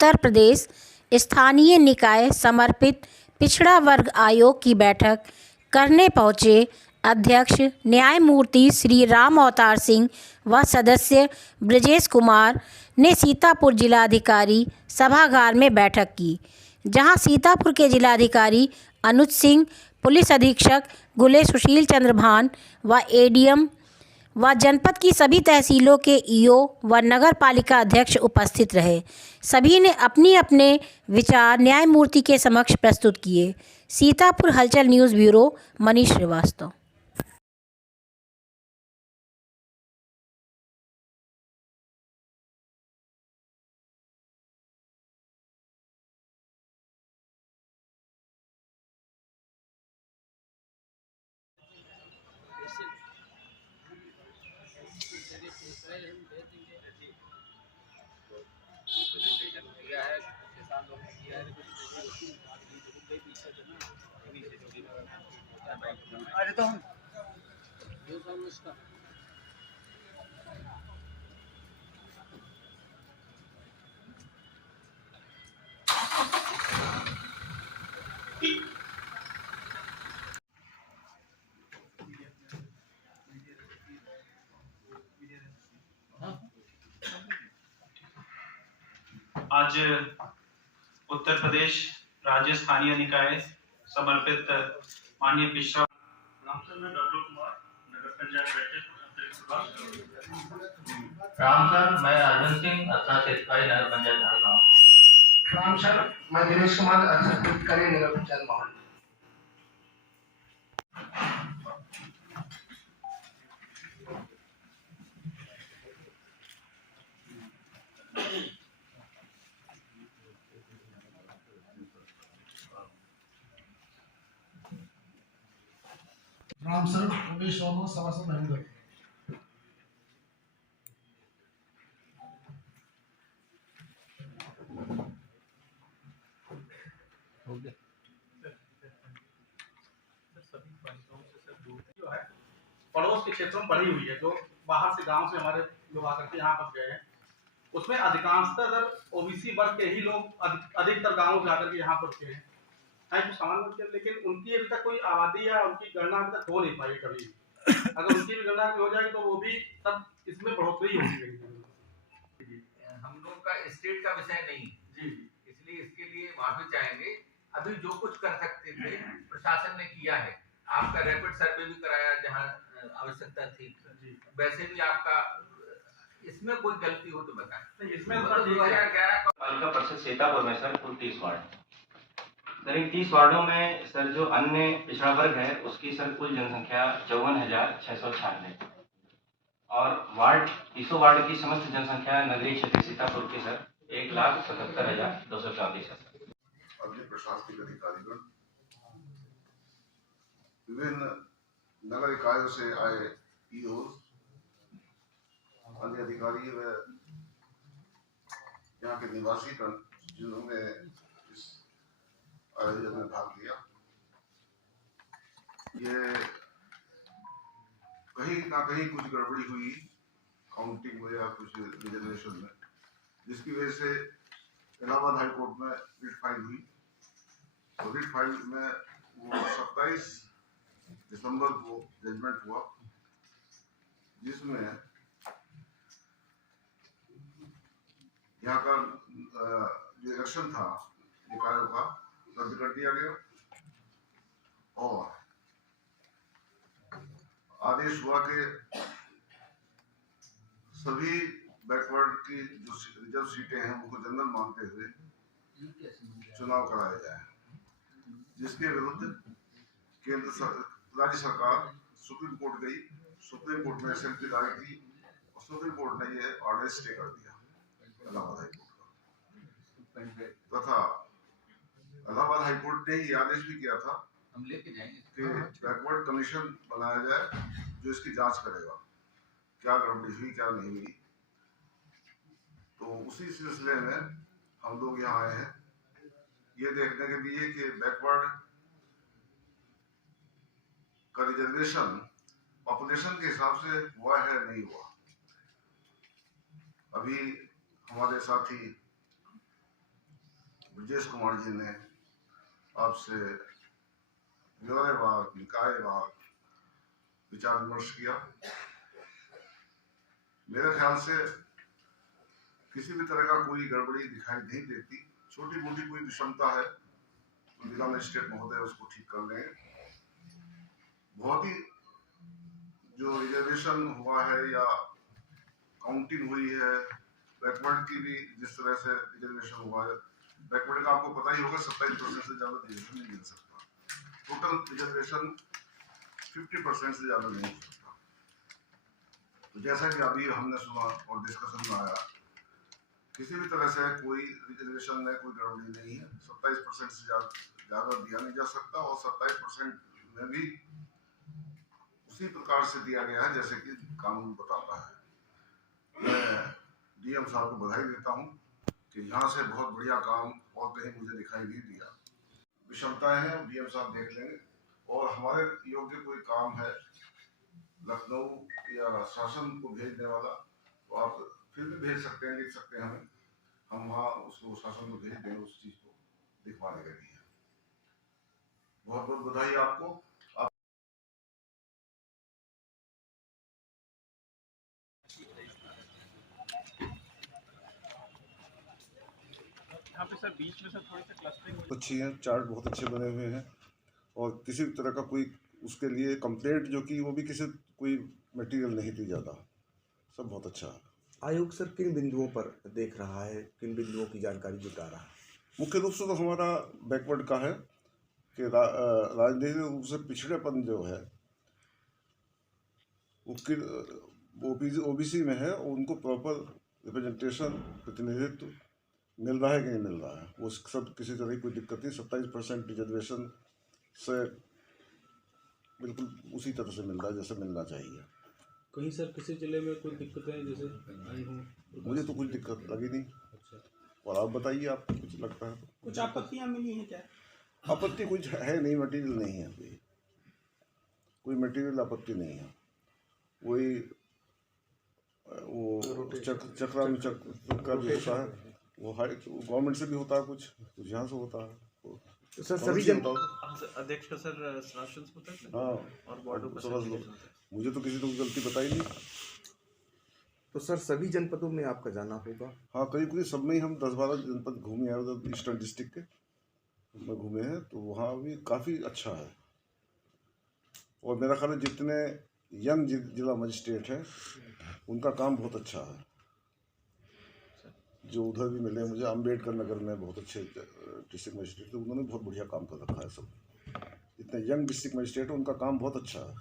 उत्तर प्रदेश स्थानीय निकाय समर्पित पिछड़ा वर्ग आयोग की बैठक करने पहुंचे अध्यक्ष न्यायमूर्ति श्री राम अवतार सिंह व सदस्य ब्रजेश कुमार ने सीतापुर जिलाधिकारी सभागार में बैठक की, जहां सीतापुर के जिलाधिकारी अनुज सिंह, पुलिस अधीक्षक गुले सुशील चंद्र भान व एडीएम व जनपद की सभी तहसीलों के ईओ व नगर पालिका अध्यक्ष उपस्थित रहे। सभी ने अपने अपने विचार न्यायमूर्ति के समक्ष प्रस्तुत किए। सीतापुर हलचल न्यूज़ ब्यूरो, मनीष श्रीवास्तव। अरे तो हम आज उत्तर प्रदेश राज्य स्थानीय निकाय समर्पित माननीय पिछड़ा राम सर, मैं डब्लू कुमार, नगर पंचायत बैठक राम सर, मैं अर्जुन सिंह, अर्थात सिपाही, नगर पंचायत झारखंड। राम सर, मैं दिनेश कुमार, अधिकारी नगर पंचायत मोहन। राम सर, रमेश वर्मा, सभासद महेंद्र। पड़ोस के क्षेत्रों में बढ़ी हुई है, जो बाहर से गांव से हमारे लोग आकर के यहाँ फंस गए हैं, उसमें अधिकांशतः ओबीसी वर्ग के ही लोग अधिकतर गांवों में आकर के यहाँ फंस गए हैं। कुछ सामान्य, लेकिन उनकी अभी तक कोई आबादी या उनकी गणना अभी तक हो नहीं पाई कभी। अगर उनकी भी गणना हो जाएगी तो वो भी सब इसमें बढ़ोतरी होगी। हम लोग का स्टेट का विषय नहीं जी, इसलिए इसके लिए माफी चाहेंगे। अभी जो कुछ कर सकते थे प्रशासन ने किया है। आपका रैपिड सर्वे भी कराया जहाँ आवश्यकता थी, वैसे भी आपका इसमें कोई गलती हो तो बताएं। इसमें 2011 पालिका परिषद सीतापुर में सर कुल 30 वार्ड सर, इन 30 वार्डों में सर जो अन्य पिछड़ा वर्ग है उसकी सर कुल जनसंख्या 54,696 और वार्ड 30 वार्ड की समस्त जनसंख्या नगरीय क्षेत्र सीतापुर की सर 1,77,234 है। अन्य प्रशासनिक अधिकारीगण, विभिन्न नगर इकाइयों से आए ईओ, अन्य अधिकारी व यहाँ के निवासी गण जिन्होंने इस आयोजन में भाग लिया, ये कहीं ना कहीं कुछ गड़बड़ी हुई काउंटिंग में या कुछ रिजर्वेशन में, जिसकी वजह से इलाहाबाद हाई कोर्ट में रिट फाइल हुई। तो रिट फाइल में वो 27 दिसंबर को जजमेंट हुआ, जिसमें यहाँ का जो इलेक्शन था निकायों का रद्द कर दिया गया और आदेश हुआ कि सभी बैकवर्ड की जो रिजर्व सीटें हैं उनको जनरल मानते हुए चुनाव कराया जाए, जिसके विरुद्ध राज्य सरकार सुप्रीम कोर्ट गई। सुप्रीम कोर्ट में एसएलपी दायर की और सुप्रीम कोर्ट ने यह ऑर्डर स्टे कर दिया इलाहाबाद हाई कोर्ट का, तथा इलाहाबाद हाई कोर्ट ने ये आदेश भी किया था हम लेके जाएंगे कि बैकवर्ड कमीशन बनाया जाए जो इसकी जांच करेगा क्या गड़बड़ी हुई क्या नहीं हुई। तो उसी सिलसिले में हम लोग यहाँ आए हैं ये देखने के लिए कि बैकवर्ड का रिजर्वेशन पॉपुलेशन के हिसाब से हुआ है नहीं हुआ। अभी हमारे साथी ब्रजेश कुमार जी ने आपसे ब्यौरेवार निकायवार विचार विमर्श किया। मेरे ख्याल से किसी भी तरह का कोई गड़बड़ी दिखाई नहीं देती। छोटी मोटी कोई विषमता है तो जिला मजिस्ट्रेट महोदय उसको ठीक कर लेंगे। बहुत ही जो रिजर्वेशन हुआ है या काउंटिंग हुई है, बैकवर्ड की भी जिस तरह से रिजर्वेशन हुआ है, बैकवर्ड का आपको पता ही होगा 27% से ज्यादा रिजर्वेशन नहीं मिल सकता। टोटल रिजर्वेशन 50% से ज्यादा नहीं हो सकता। तो जैसा कि अभी हमने सुना और डिस्कशन में आया, किसी भी तरह से कोई रिजर्वेशन में कोई गड़बड़ी नहीं है। 27% से ज्यादा दिया नहीं जा सकता और 27% में भी उसी प्रकार से दिया गया है जैसे कि कानून बताता है। मैं डीएम साहब को बधाई देता हूं कि यहाँ से बहुत बढ़िया काम और कहीं मुझे दिखाई नहीं दिया। विषमताएं हैं डीएम साहब देख लेंगे। और हमारे योग्य कोई काम है लखनऊ या शासन को भेजने वाला, तो आप फिर भी भेज सकते हैं, लिख सकते हैं हमें, हम वहाँ उसको शासन को भेज देंगे उस चीज को दिखवाने के लिए। बहुत बहुत बधाई आपको। यहाँ पे सर बीच में से थोड़ी सी क्लस्टरिंग अच्छी हैं, चार्ट बहुत अच्छे बने हुए हैं और किसी भी तरह का कोई उसके लिए कंप्लेंट जो कि वो भी किसी कोई मटेरियल नहीं दी जाता, सब बहुत अच्छा है। आयोग सर किन बिंदुओं पर देख रहा है, किन बिंदुओं की जानकारी जुटा रहा है? मुख्य रूप से तो हमारा बैकवर्ड का है कि राजनीतिक रूप से पिछड़ेपन जो है वो ओबीसी में है, उनको प्रॉपर रिप्रेजेंटेशन प्रतिनिधित्व मिल रहा है कि नहीं मिल रहा है, वो सब किसी तरह की कोई दिक्कत नहीं। 27% रिजर्वेशन से बिल्कुल उसी तरह से मिल रहा है जैसे मिलना चाहिए। कहीं सर किसी जिले में कोई दिक्कतें जैसे आई हों? मुझे तो कुछ दिक्कत लगी नहीं। अच्छा, और आप बताइए, आपको कुछ लगता है? कुछ आपत्तियां मिली हैं क्या? आपत्ति कुछ है नहीं, मटेरियल नहीं है, कोई मटेरियल आपत्ति नहीं है। वही वो चक्रा में चक्कर जो होता है वो गवर्नमेंट से भी होता है, कुछ यहाँ से होता है। तो सर सभी जन अध्यक्ष का सर राशन होता है हाँ, और वार्डों का समझ लो, मुझे तो किसी को गलती बताई नहीं। तो सर सभी जनपदों में आपका जाना होगा? हाँ, करीब करीब सब में ही हम 10-12 जनपद घूमे आए उधर ईस्टर्न डिस्ट्रिक्ट के में घूमे हैं, तो वहाँ भी काफ़ी अच्छा है। और मेरा ख्याल है जितने यंग जिला मजिस्ट्रेट हैं उनका काम बहुत अच्छा है। जो उधर भी मिले मुझे, अम्बेडकर नगर में बहुत अच्छे डिस्ट्रिक्ट मजिस्ट्रेट थे, उन्होंने बहुत बढ़िया काम कर रखा है। सब इतने यंग डिस्ट्रिक्ट मजिस्ट्रेट उनका काम बहुत अच्छा है।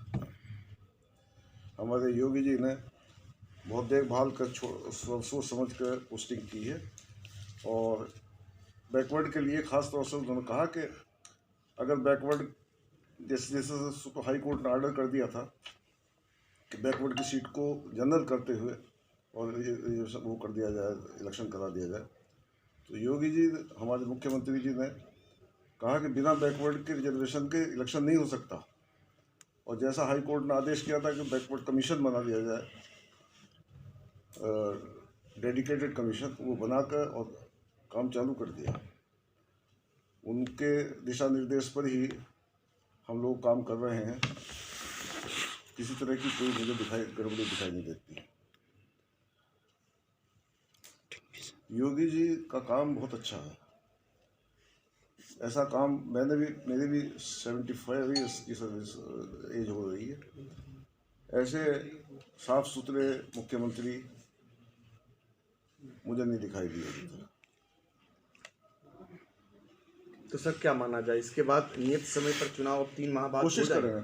हमारे योगी जी ने बहुत देखभाल कर सोच समझ कर पोस्टिंग की है। और बैकवर्ड के लिए ख़ास तौर से उन्होंने कहा कि अगर बैकवर्ड जैसे हाई कोर्ट ने ऑर्डर कर दिया था कि बैकवर्ड की सीट को जनरल करते हुए और ये सब वो कर दिया जाए, इलेक्शन करा दिया जाए, तो योगी जी हमारे मुख्यमंत्री जी ने कहा कि बिना बैकवर्ड के रिजर्वेशन के इलेक्शन नहीं हो सकता। और जैसा हाई कोर्ट ने आदेश किया था कि बैकवर्ड कमीशन बना दिया जाए, डेडिकेटेड कमीशन, वो बनाकर और काम चालू कर दिया। उनके दिशा निर्देश पर ही हम लोग काम कर रहे हैं। किसी तरह की कोई मुझे गड़बड़ी दिखाई नहीं देती। योगी जी का काम बहुत अच्छा है। ऐसा काम मेरी भी 75 ईयर्स की सर्विस एज हो रही है। ऐसे साफ सुथरे मुख्यमंत्री मुझे नहीं दिखाई दिए अभी तक। तो सर क्या माना जाए, इसके बाद नियत समय पर चुनाव अब 3 माह बाद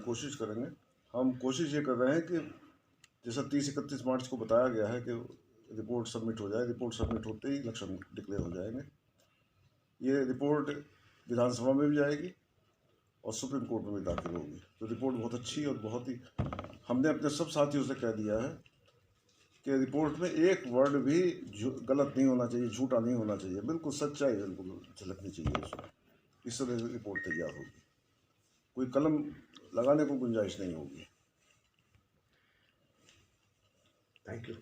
कोशिश करेंगे। हम कोशिश ये कर रहे हैं कि जैसा 30-31 मार्च को बताया गया है कि रिपोर्ट सबमिट हो जाए। रिपोर्ट सबमिट होते ही इलेक्शन डिक्लेयर हो जाएंगे। ये रिपोर्ट विधानसभा में भी जाएगी और सुप्रीम कोर्ट में भी दाखिल होगी। तो रिपोर्ट बहुत अच्छी और बहुत ही, हमने अपने सब साथियों से कह दिया है कि रिपोर्ट में एक वर्ड भी गलत नहीं होना चाहिए, झूठा नहीं होना चाहिए, बिल्कुल सच्चाई बिल्कुल झलकनी चाहिए उसमें। इस तरह से रिपोर्ट तैयार होगी, कोई कलम लगाने को गुंजाइश नहीं होगी। Thank you.